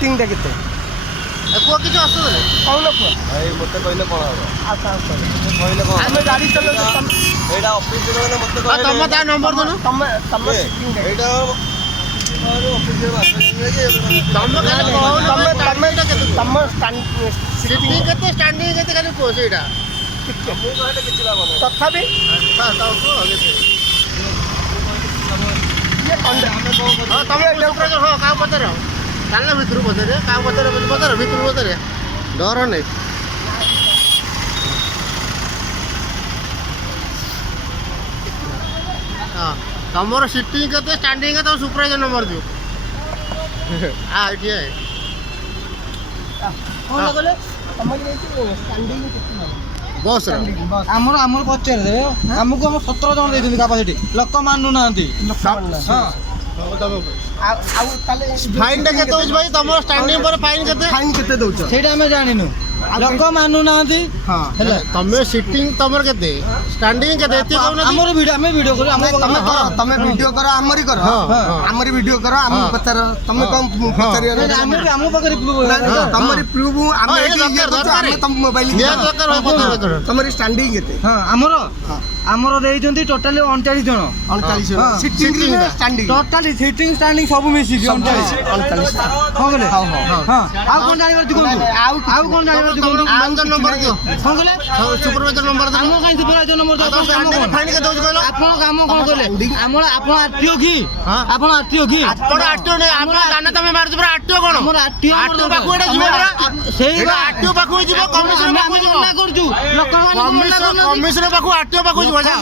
ତିନିଟା କେତେ କୁହ କିଛି ଅସୁବିଧା ନାହିଁ। କହୁନ କୁହ ଭାଇ ମୋତେ କହିଲେ କ'ଣ ହବ? କହିଲେ କ'ଣ? ଆମେ ଗାଡ଼ି ଚଲାଉଛୁ ଏଇଟା ଅଫିସରେ ମାନେ ମୋତେ ଆଉ ତମ ତା ନମ୍ବର ଦେଉନ। ତମେ ଏଇଟା ଅଫିସରେ ତମ ଖାଲି କହୁନ ଟାଇମିଂଟା କେତେ ତମ ସିଟିଂ କେତେ ଷ୍ଟାଣ୍ଡିଂ କେତେ ଖାଲି କୁହ ସେଇଟା। ମୁଁ କହିଲେ କିଛି ଲାଭ ନାହିଁ। ତଥାପି ହଁ ତମେ ସୁପରଭାଇଜର ହଁ କାହାକୁ ପଚାର ଚାଲ ଭିତରୁ ପଚାରେ କାହାକୁ ପଚାର ଭିତରୁ ପଚାରେ ଡର ନାହିଁ। ହଁ ତମର ସିଟିଂ କେତେ ଷ୍ଟାଣ୍ଡିଂ କେତେ ତମ ସୁପରଭାଇଜର ନମ୍ବର ଦିଅ। ଏଠି ବସ୍ ଆମର ପଚାରି ଦେବେ ଆମକୁ ଆମ 17 ଜଣ ଦେଇଛନ୍ତି କାପାସିଟି ଲୋକ ମାନୁନାହାନ୍ତି। ଫାଇନ୍ ଟା କେତେ ହଉଛି ଭାଇ ତମ ଷ୍ଟାଣ୍ଡିଂ ପରେ ଫାଇନ୍ କେତେ ଦଉଛ ସେଇଟା ଆମେ ଜାଣିନୁ ଲୋକ ମାନୁନାହାନ୍ତି। ହେଲା ତମେ ସିଟିଂ ତମର କେତେ ଷ୍ଟାଣ୍ଡିଂ କେତେ ଏତେ କହୁନ ଆମର ଭିଡ଼ିଓ ଆମେ ଭିଡ଼ିଓ କରୁ ତମେ ଭିଡ଼ିଓ କର ଆମରି କର ଆମରି ଭିଡ଼ିଓ କର ଆମ ପଚାର ତମେ କଣ ପଚାରିବ ଆମ ପାଖରେ ତମରି ପ୍ରୁଫ୍ ଆମେ ତମ ମୋବାଇଲ ତମର ଷ୍ଟାଣ୍ଡିଂ କେତେ ଆମର ଦେଇଛନ୍ତି ଟୋଟାଲି 39 ଜଣ 39 ଷ୍ଟାଣ୍ଡିଂ ଟୋଟାଲି ସିଟିଂ ଷ୍ଟାଣ୍ଡିଂ ସବୁ ମିଶିକି 39 ହଁ କହିଲେ ଆଉ କଣ ଜାଣିବାର କୁହନ୍ତୁ ଆଉ କଣ ଜାଣିବାର କୁହନ୍ତୁ ନମ୍ବର ଦିଅ କଣ କହିଲେ ସୁପରଭାଇଜର ନମ୍ବର ଦିଅ। ଆମ କାଇଁ ସୁପରଭାଇଜର ନମ୍ବର ଫାଇନ୍ କେତେ ହଉଛି କହିଲ ଆପଣ କାମ କଣ କହିଲେ ଆମର ଆପଣ ଆରଟିଓ କି ଆପଣ ଆରଟିଓ କି ଆପଣ ଆରଟିଓ ନାହିଁ ଆପଣ ଜାନେ ତମେ ମାରୁଛ ପୁରା ଆରଟିଓ କଣ ଆମର ଆରଟିଓ ପାଖକୁ ଏଟା ଯିବ ପରା ସେଇ ଆରଟିଓ ପାଖକୁ ଯିବ କମିଶନର ପାଖକୁ ଯିବ ମନା କରୁଛୁ ଲୋକମାନଙ୍କୁ ମନା କରୁନାହାନ୍ତି କମିଶନର ପାଖକୁ ଆରଟିଓ ପାଖକୁ ଯିବ